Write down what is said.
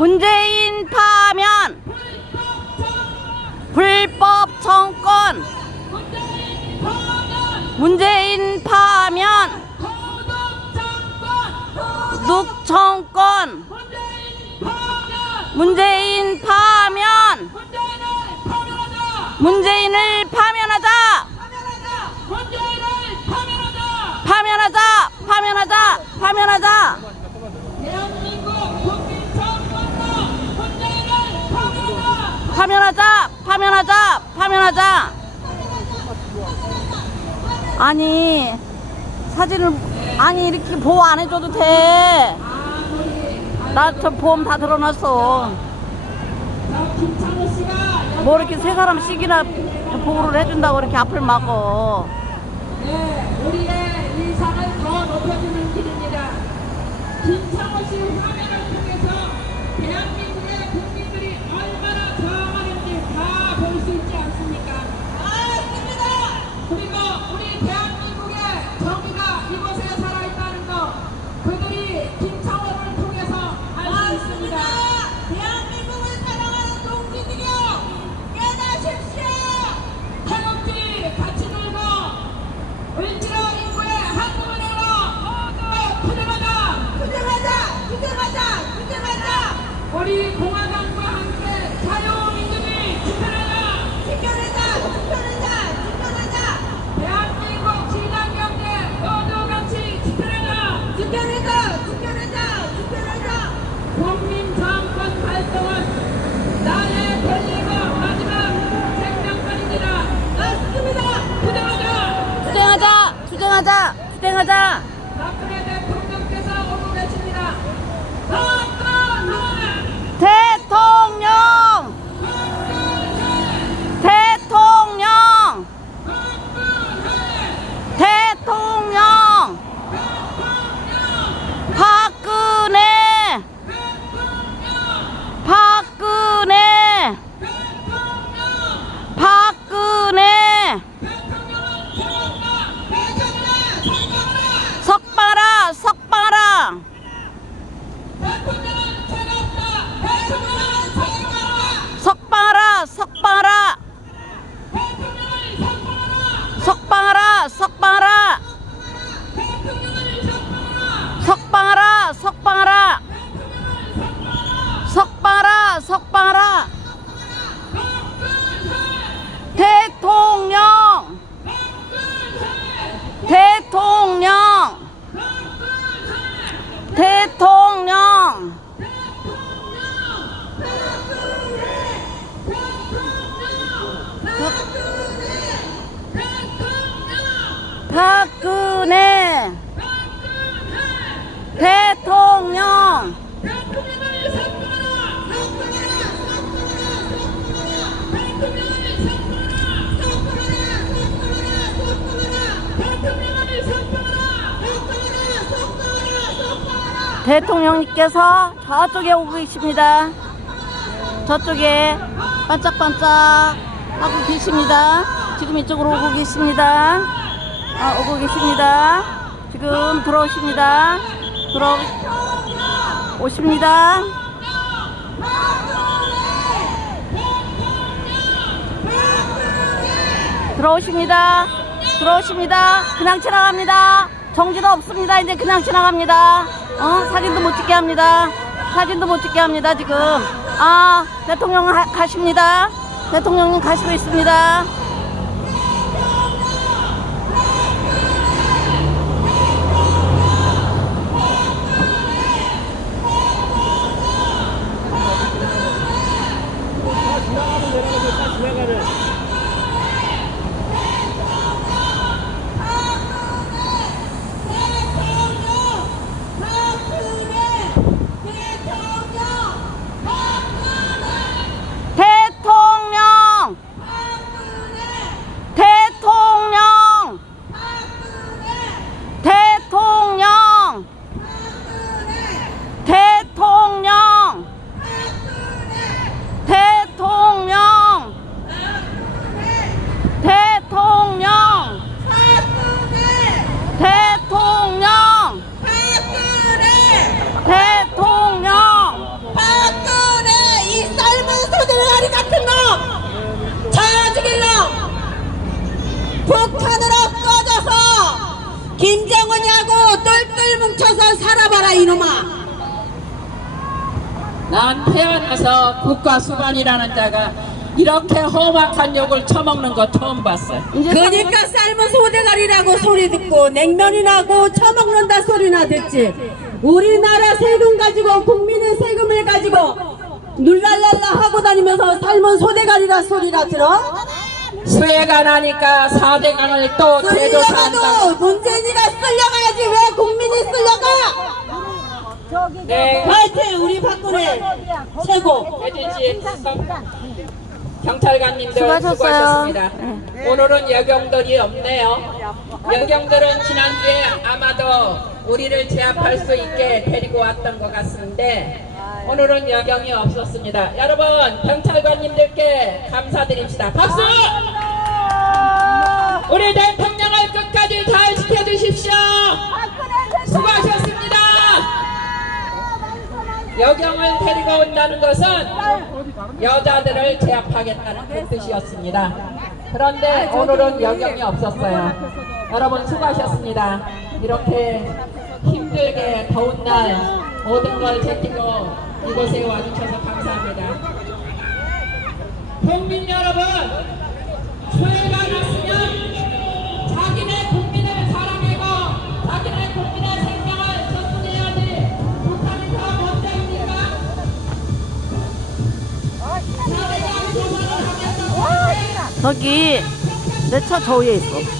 문재인 파면 불법 정권. 문재인 파면 독 정권. 문재인 파면 문재인을 파면하자 파면하자 파면하자 파면하자 대한민국 국민 정권과 문재인을 파면하자! 파면하자! 파면하자! 아니 사진을 아니 이렇게 보호 안 해줘도 돼 나 저 보험 다 들어놨어. 뭐 이렇게 세 사람씩이나 보호를 해준다고 이렇게 앞을 막어 好的。 대통령 대통령님께서 저쪽에 오고 계십니다. 저쪽에 반짝반짝 하고 계십니다. 지금 이쪽으로 오고 계십니다. 아, 오고 계십니다. 지금 들어오십니다. 들어 오십니다. 들어오십니다. 들어오십니다. 그냥 지나갑니다. 정지도 없습니다. 이제 그냥 지나갑니다. 어? 사진도 못 찍게 합니다. 사진도 못 찍게 합니다. 지금. 아, 대통령 하- 가십니다. 대통령님 가시고 있습니다. 알아봐라 이놈아 난 태어나서 국가 수반이라는 자가 이렇게 험악한 욕을 처먹는 거 처음 봤어요. 이제 그러니까 삶은 소대가리라고 소리 듣고 냉면이 나고 처먹는다 소리나 듣지 우리나라 세금 가지고 국민의 세금을 가지고 눌랄랄라 하고 다니면서 삶은 소대가리라 소리나 들어? 수해가 나니까 사대강을 또 대조한다. 쓸려가도 문재인이가 쓸려가야지 왜 국민이 쓸려가? 네, 하여튼 우리 박근혜 최고 혜진씨, 경찰관님들 수고하셨어요. 수고하셨습니다. 오늘은 여경들이 없네요. 여경들은 지난주에 아마도 우리를 제압할 수 있게 데리고 왔던 것 같은데 오늘은 여경이 없었습니다. 여러분 경찰관님들께 감사드립시다. 박수! 우리 대통령을 끝까지 잘 지켜주십시오. 수고하셨습니다. 여경을 데리고 온다는 것은 여자들을 제압하겠다는 그 뜻이었습니다. 그런데 오늘은 여경이 없었어요. 여러분 수고하셨습니다. 이렇게 힘들게 더운 날 모든 걸 제끼고 이곳에 와주셔서 감사합니다. 국민 여러분, 수해가 났으면 자기네 국민을 사랑하고 자기네 국민의 생명을 존중해야지 북한이 더 먼저입니까? 저기 내 차 저 위에 있어.